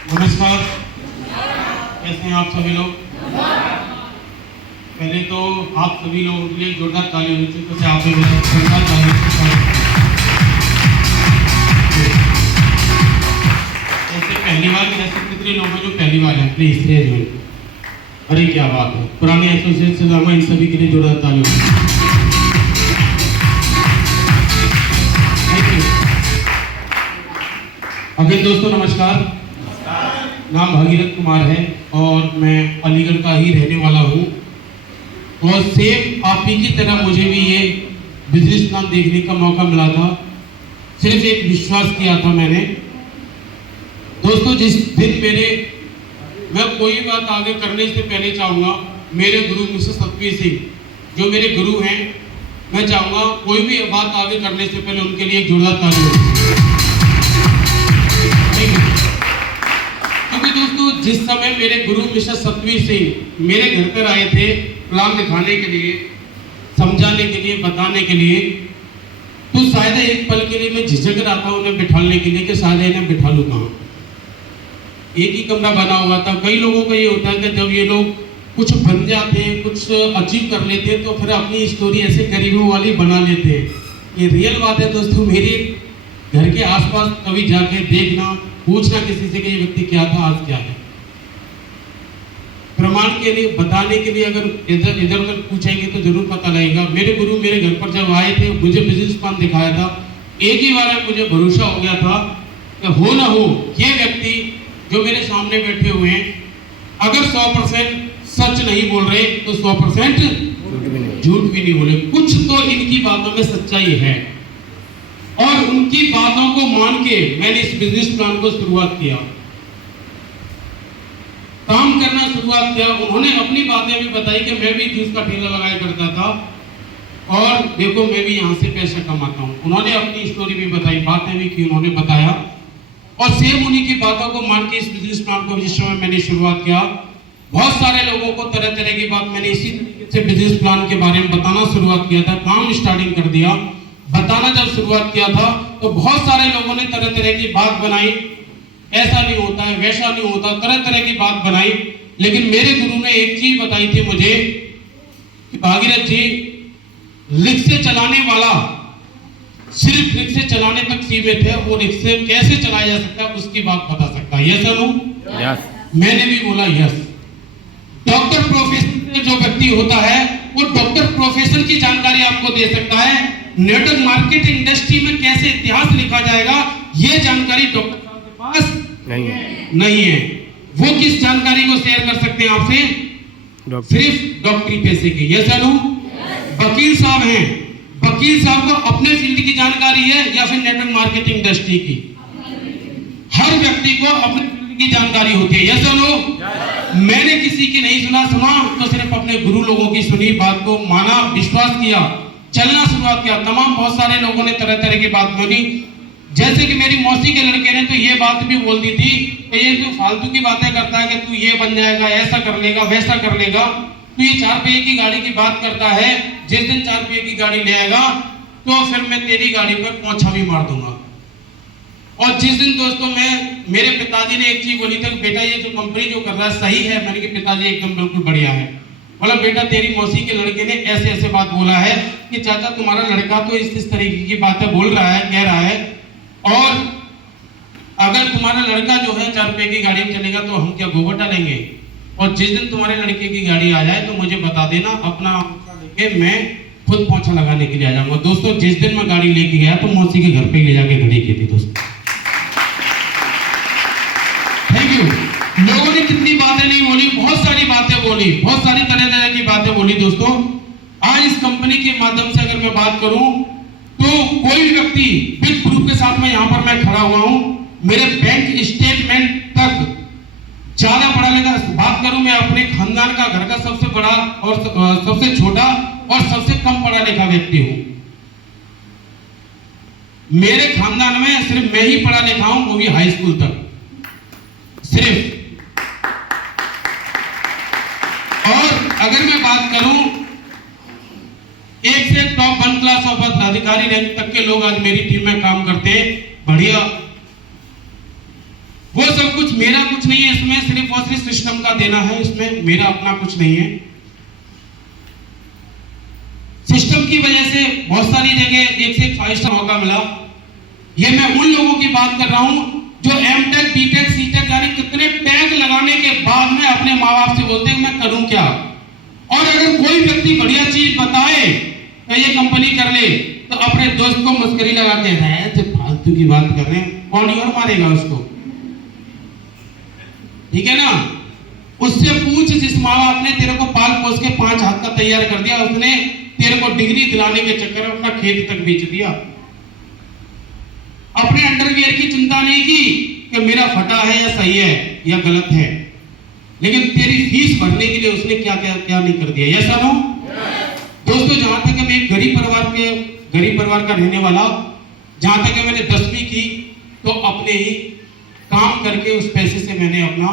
नमस्कार, कैसे हैं आप सभी लोग? पहले तो आप सभी लोगों के लिए जोरदार ताली होनी चाहिए, तो आप जोरदार ताली ऐसे पहली बार ऐसे कितने लोग हैं जो पहली बार हैं अपने स्टेज में? अरे क्या बात है, पुराने एसोसिएट से जामा, इन सभी के लिए जोरदार ताली होनी चाहिए। अगर दोस्तों नमस्कार, नाम भगीरथ कुमार है और मैं अलीगढ़ का ही रहने वाला हूँ। और सेम आप ही की तरह मुझे भी ये बिजनेस प्लान देखने का मौका मिला था। सिर्फ एक विश्वास किया था मैंने। दोस्तों, जिस दिन मैं कोई बात आगे करने से पहले चाहूँगा, मेरे गुरु मिस्टर सतवीर सिंह जो मेरे गुरु हैं, मैं चाहूँगा कोई भी बात आगे करने से पहले उनके लिए एक जोरदार ताली हो। क्योंकि दोस्तों, जिस समय मेरे गुरु मिस्टर सतवीर सिंह मेरे घर पर आए थे प्लान दिखाने के लिए, समझाने के लिए, बताने के लिए, तो शायद एक पल के लिए मैं झिझक रहा था उन्हें बिठाने के लिए कि शायद इन्हें बिठा लूँ कहाँ। एक ही कमरा बना हुआ था। कई लोगों का ये होता है कि जब ये लोग कुछ बन जाते हैं, कुछ अचीव कर लेते हैं, तो फिर अपनी स्टोरी ऐसे गरीबों वाली बना लेते हैं। ये रियल बात है दोस्तों। मेरे घर के आसपास कभी जाके देखना, पूछना किसी से कि ये व्यक्ति क्या था, आज क्या है। प्रमाण के लिए, बताने के लिए अगर इधर उधर पूछेंगे तो जरूर पता लगेगा। मेरे गुरु मेरे घर पर जब आए थे, मुझे बिजनेस प्लान दिखाया था। एक ही बार में मुझे भरोसा हो गया था कि हो ना हो, ये व्यक्ति जो मेरे सामने बैठे हुए हैं, अगर 100% सच नहीं बोल रहे तो 100% झूठ भी नहीं बोले। कुछ तो इनकी बातों में सच्चाई है और उनकी बातों को मान के मैंने इस बिजनेस प्लान को शुरुआत किया, काम करना शुरुआत किया। उन्होंने अपनी बातें भी बताई कि मैं भी जूस का ठेला लगाया करता था और देखो मैं भी यहाँ से पैसा कमाता हूँ। उन्होंने अपनी स्टोरी भी बताई, बातें भी की उन्होंने बताया, और सेम उन्हीं की बातों को मान के इस बिजनेस प्लान को जिस समय मैंने शुरुआत किया, बहुत सारे लोगों को तरह तरह की बात मैंने इसी तरीके से बिजनेस प्लान के बारे में बताना शुरुआत किया था। काम स्टार्टिंग कर दिया, बताना जब शुरुआत किया था तो बहुत सारे लोगों ने तरह तरह की बात बनाई, ऐसा नहीं होता है, वैसा नहीं होता, तरह तरह की बात बनाई। लेकिन मेरे गुरु ने एक चीज बताई थी मुझे कि भागीरथ जी, रिक्शे चलाने वाला सिर्फ रिक्शे चलाने तक सीमित है, वो रिक्शे कैसे चलाया जा सकता है उसकी बात बता सकता है। यस अनु? मैंने भी बोला यस। डॉक्टर प्रोफेशन जो व्यक्ति होता है वो डॉक्टर प्रोफेशन की जानकारी आपको दे सकता है। नेटवर्क मार्केटिंग इंडस्ट्री में कैसे इतिहास लिखा जाएगा, ये जानकारी डॉक्टर साहब के पास नहीं है। वो किस जानकारी को शेयर कर सकते हैं आपसे? सिर्फ डॉक्टरी पैसे की। यस अनु? वकील साहब हैं, वकील साहब को अपने फील्ड की जानकारी है या फिर नेटवर्क मार्केटिंग इंडस्ट्री की? हर व्यक्ति को अपने फील्ड की जानकारी होती है। यस अनु? मैंने किसी की नहीं सुना तो सिर्फ अपने गुरु लोगों की सुनी, बात को माना, विश्वास किया, चलना शुरुआत किया। तमाम बहुत सारे लोगों ने तरह तरह की बात बोली। जैसे कि मेरी मौसी के लड़के ने तो ये बात भी बोल दी थी कि ये जो फालतू की बातें करता है कि तू ये बन जाएगा, ऐसा कर लेगा, वैसा कर लेगा, तो ये 4 पहिए की गाड़ी की बात करता है। जिस दिन 4 पहिए की गाड़ी ले आएगा तो फिर मैं तेरी गाड़ी पर पोंछा भी मार दूंगा। और जिस दिन दोस्तों मेरे पिताजी ने एक चीज बोली थी, बेटा ये जो कंपनी जो कर रहा है सही है। मैंने कहा पिताजी एकदम बिल्कुल बढ़िया है। बोला बेटा तेरी मौसी के लड़के ने ऐसे ऐसे बात बोला है कि चाचा तुम्हारा लड़का तो इस तरीके की बातें बोल रहा है, कह रहा है, और अगर तुम्हारा लड़का जो है 4 पहिए की गाड़ी में चलेगा तो हम क्या गोबर डालेंगे। और जिस दिन तुम्हारे लड़के की गाड़ी आ जाए तो मुझे बता देना, अपना लेके मैं खुद पोंछा लगाने के लिए आ जाऊंगा। दोस्तों, जिस दिन मैं गाड़ी लेके गया तो मौसी के घर पे ले जाके खड़ी की थी। दोस्तों थैंक यू। लोगों ने कितनी बातें नहीं बोली, बहुत सारी बातें बोली, बहुत सारी तरह तरह की बातें बोली। दोस्तों, आज इस कंपनी के माध्यम से अगर मैं बात करूं तो कोई भी व्यक्ति बिग प्रूफ के साथ में यहाँ पर मैं खड़ा हुआ हूं। मेरे बैंक स्टेटमेंट तक ज्यादा पढ़ा लिखा बात करूं, मैं अपने खानदान का घर का सबसे बड़ा और सबसे छोटा और सबसे कम पढ़ा लिखा व्यक्ति हूं। मेरे खानदान में सिर्फ मैं ही पढ़ा लिखा हूं, वो भी हाई स्कूल तक सिर्फ। और अगर मैं बात करूं, एक से टॉप 1 क्लास ऑफ अधिकारी रैंक तक के लोग आज मेरी टीम में काम करते हैं। बढ़िया, वो सब कुछ मेरा कुछ नहीं है इसमें, सिर्फ और सिर्फ सिस्टम का देना है, इसमें मेरा अपना कुछ नहीं है। सिस्टम की वजह से बहुत सारी जगह एक से 5 स्टार मौका मिला। ये मैं उन लोगों की बात कर रहा हूं जो एमटेक, बीटेक, सीटेक यानी कितने टैग लगाने के बाद में अपने माँ बाप से बोलते हैं मैं करूं क्या। और अगर कोई व्यक्ति बढ़िया चीज बताए तो ये कंपनी कर ले, तो अपने दोस्त को मस्करी लगा के है तो फालतू की बात कर रहे हैं, कौन और मारेगा उसको, ठीक है ना। उससे पूछ जिस माँ बाप ने तेरे को पाल पोस के 5 हाथ का तैयार कर दिया, उसने तेरे को डिग्री दिलाने के चक्कर में अपना खेत तक बेच दिया। अपने अंडरवियर की चिंता नहीं की कि मेरा फटा है या सही है या गलत है, लेकिन तेरी फीस भरने के लिए उसने क्या क्या क्या नहीं कर दिया। यस नो दोस्तों, जहां तक मैं एक गरीब परिवार का रहने वाला, जहां तक मैंने 10वीं की तो अपने ही काम करके उस पैसे से मैंने अपना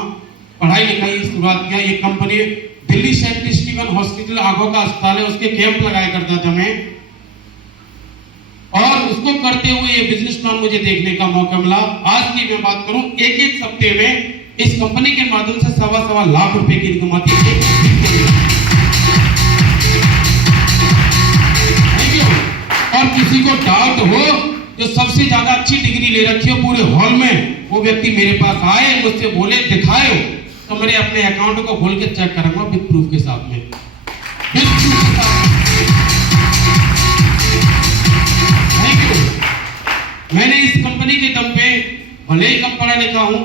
पढ़ाई लिखाई शुरुआत किया। ये company Delhi Saint Stephen hospital आंखों का अस्पताल है, उसके कैंप लगाया करता था मैं, और उसको करते हुए ये बिजनेस प्लान मुझे देखने का मौका मिला। आज की मैं बात करूं, एक हफ्ते में इस कंपनी के माध्यम से 1.25 लाख रुपए की इनकम आती है। और किसी को डाउट हो, जो सबसे ज्यादा अच्छी डिग्री ले रखी हो पूरे हॉल में, वो व्यक्ति मेरे पास आए, मुझसे बोले दिखाओ, तो मैंने अपने अकाउंट को खोल के चेक करूंगा विद प्रूफ के साथ में, विद प्रूफ के साथ। मैंने इस कंपनी के दम पे भले ही कम पढ़ा लिखा हूं,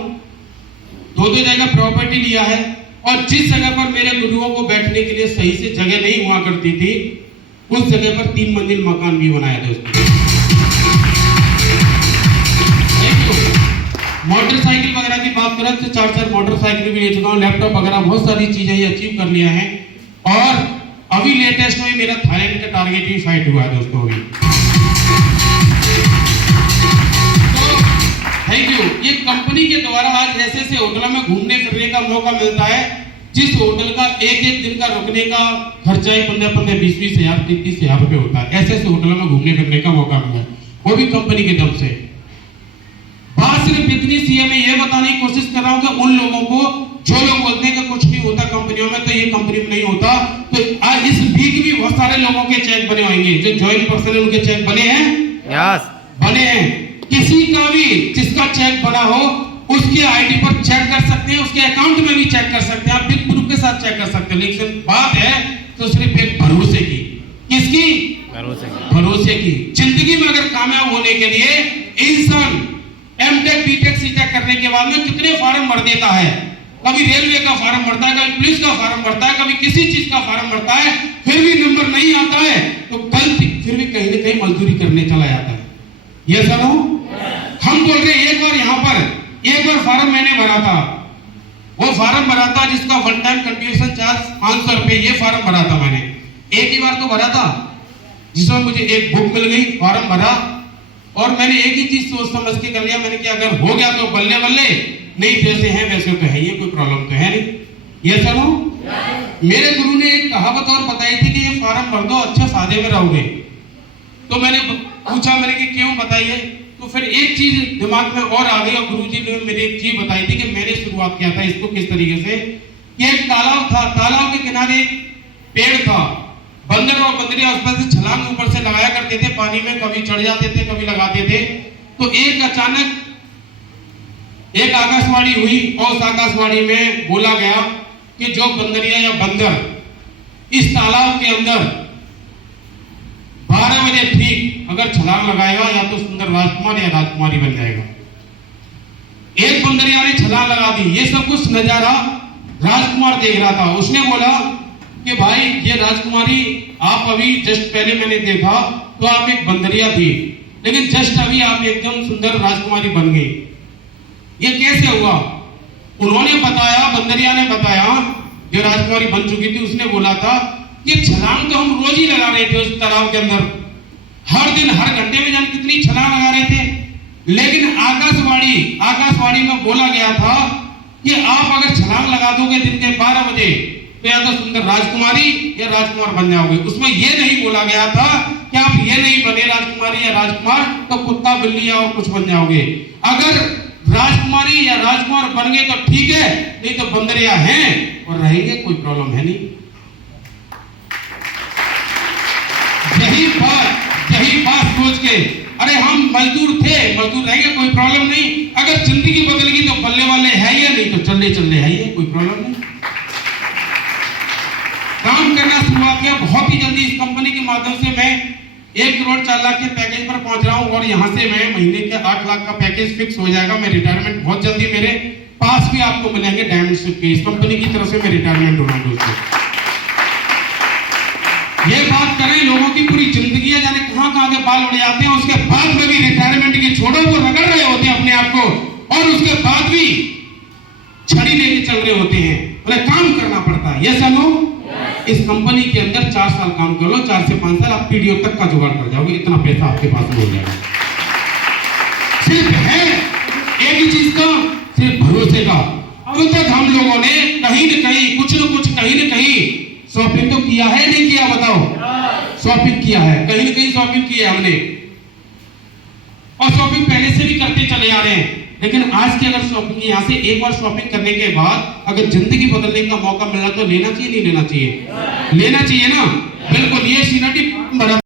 2 जगह प्रॉपर्टी लिया है, और जिस जगह पर मेरे गुरुओं को बैठने के लिए सही से जगह नहीं हुआ करती थी, उस जगह पर 3 मंजिल मकान भी बनाया दोस्तों। मोटरसाइकिल वगैरह की बात करें तो 4 मोटरसाइकिल भी ले चुका हूँ, लैपटॉप वगैरह बहुत सारी चीजें ये अचीव कर लिया है। और अभी लेटेस्ट में मेरा थाईलैंड का टारगेट भी फाइट हुआ है दोस्तों अभी। Thank you. ये कंपनी के द्वारा आज ऐसे होटलों में घूमने फिरने का मौका मिलता है, जिस होटल का एक दिन का रुकने का खर्चा ही 15-15, 20-20 हजार, 30-30 हजार रुपए होता है। ऐसे होटलों में घूमने फिरने का मौका मिला है, वो भी कंपनी के दम से। बात सिर्फ इतनी सी है, मैं ये बताने की कोशिश कर रहा हूँ कि उन लोगों को जो लोग बोलते हैं कि कुछ नहीं होता कंपनियों में, तो ये कंपनी में नहीं होता। तो इस वीक भी बहुत सारे लोगों के चेक बने होंगे, जो ज्वाइन पर्सन है उनके चेक बने हैं, यस बने हैं। किसी का भी जिसका चेक बना हो उसके आईडी पर चेक कर सकते हैं, उसके अकाउंट में भी चेक कर सकते हैं, आप विद प्रूफ के साथ चेक कर सकते हैं। लेकिन बात है तो सिर्फ एक भरोसे की, किसकी? भरोसे की। जिंदगी में अगर कामयाब होने के लिए इंसान एमटेक, बीटेक, सीटेक करने के बाद में कितने फार्म भर देता है, कभी रेलवे का फार्म भरता है, कभी पुलिस का फार्म भरता है, कभी किसी चीज का फार्म भरता है, फिर भी नंबर नहीं आता है, तो कल फिर भी कहीं ना कहीं मजदूरी करने चला जाता है। ये सब हम बोल रहे एक बार यहाँ पर एक बार फार्म मैंने भरा था, वो फार्म भरा था जिसका वन टाइम कंट्रीब्यूशन चार्ज 500 रुपए, ये फार्म भरा था मैंने, एक ही बार तो भरा था, जिसमें मुझे एक बुक मिल गई, फार्म भरा, और मैंने एक ही चीज सोच समझ के कर लिया, मैंने कि अगर हो गया तो बल्ले बल्ले, नहीं जैसे हैं वैसे तो है, ये कोई प्रॉब्लम तो है नहीं। ये सुनो, मेरे गुरु ने एक कहावत और बताई थी कि ये फार्म भर दो, अच्छे फायदे में रहोगे। तो मैंने पूछा, मैंने कि क्यों बताइए, तो फिर एक चीज दिमाग में और आ गई, और गुरुजी ने मेरे एक चीज बताई थी कि मैंने शुरुआत किया था इसको किस तरीके से, कि एक तालाब था, तालाब के किनारे एक पेड़ था, बंदर और बंदरिया उस पर से छलांग ऊपर से लगाया करते थे पानी में, कभी चढ़ जाते थे कभी लगाते थे। तो एक अचानक एक आकाशवाणी हुई, और उस आकाशवाणी में बोला गया कि जो बंदरिया या बंदर इस तालाब के अंदर 12 बजे ठीक अगर छलांग लगाएगा, या तो सुंदर राजकुमार या राजकुमारी बन जाएगा। एक बंदरिया ने छलांग लगा दी, ये सब कुछ नजारा राजकुमार देख रहा था। उसने बोला कि भाई ये राजकुमारी, आप अभी जस्ट पहले मैंने देखा तो आप एक बंदरिया थी, लेकिन जस्ट अभी आप एकदम सुंदर राजकुमारी बन गई, ये कैसे हुआ? उन्होंने बताया, बंदरिया ने बताया, जो राजकुमारी बन चुकी थी, उसने बोला था कि छलांग तो हम रोज ही लगा रहे थे उस तालाब के अंदर, हर दिन हर घंटे में जान कितनी छलांग लगा रहे थे, लेकिन आकाशवाणी में बोला गया था कि आप अगर छलांग लगा दोगे दिन के 12 बजे, तो या तो सुंदर राजकुमारी या राजकुमार बन जाओगे। उसमें ये नहीं बोला गया था कि आप ये नहीं बने राजकुमारी या राजकुमार तो कुत्ता बिल्ली या और कुछ बन जाओगे। अगर राजकुमारी या राजकुमार बन गए तो ठीक है, नहीं तो बंदरिया हैं और रहेंगे, कोई प्रॉब्लम है नहीं। यही बात सोच के, अरे हम मजदूर थे, मजदूर रहेंगे, कोई प्रॉब्लम नहीं। अगर जिंदगी बदलेगी तो बल्ले वाले है या नहीं, तो चलने चलने है ही, कोई प्रॉब्लम नहीं। काम करना शुरुआत किया बहुत ही जल्दी। इस कंपनी के माध्यम से मैं 1 करोड़ 4 लाख के पैकेज पर पहुंच रहा हूं और यहां से मैं महीने के 8 लाख का पैकेज फिक्स हो जाएगा। मैं रिटायरमेंट बहुत जल्दी मेरे पास भी आपको मिलेंगे डायमंडशिप के। इस कंपनी की तरफ से मैं रिटायरमेंट हो रहा हूं दोस्तों। ये बात करें, लोगों की पूरी जिंदगी है, जाने कहां के बाल उड़ जाते हैं, उसके बाद में भी रिटायरमेंट की छोड़ो वो रगड़ रहे होते हैं अपने आप को, और उसके बाद भी छड़ी लेके चल रहे होते हैं। उन्हें काम करना पड़ता है। यस नो, इस कंपनी के अंदर 4 साल काम कर लो, 4 से 5 साल आप पीडीओ तक का जुगाड़ कर जाओगे, इतना पैसा आपके पास मिल जाएगा। सिर्फ है एक ही चीज का, सिर्फ भरोसे का। अब तक हम लोगों ने कहीं न कहीं कुछ न कुछ, कहीं न कहीं शॉपिंग तो किया है, नहीं किया बताओ? शॉपिंग किया है, कहीं न कहीं शॉपिंग की है हमने, और शॉपिंग पहले से भी करते चले आ रहे हैं। लेकिन आज की अगर शॉपिंग, यहाँ से एक बार शॉपिंग करने के बाद अगर जिंदगी बदलने का मौका मिला तो लेना चाहिए, नहीं लेना चाहिए? लेना चाहिए ना, बिल्कुल। ये सीनाटी बड़ा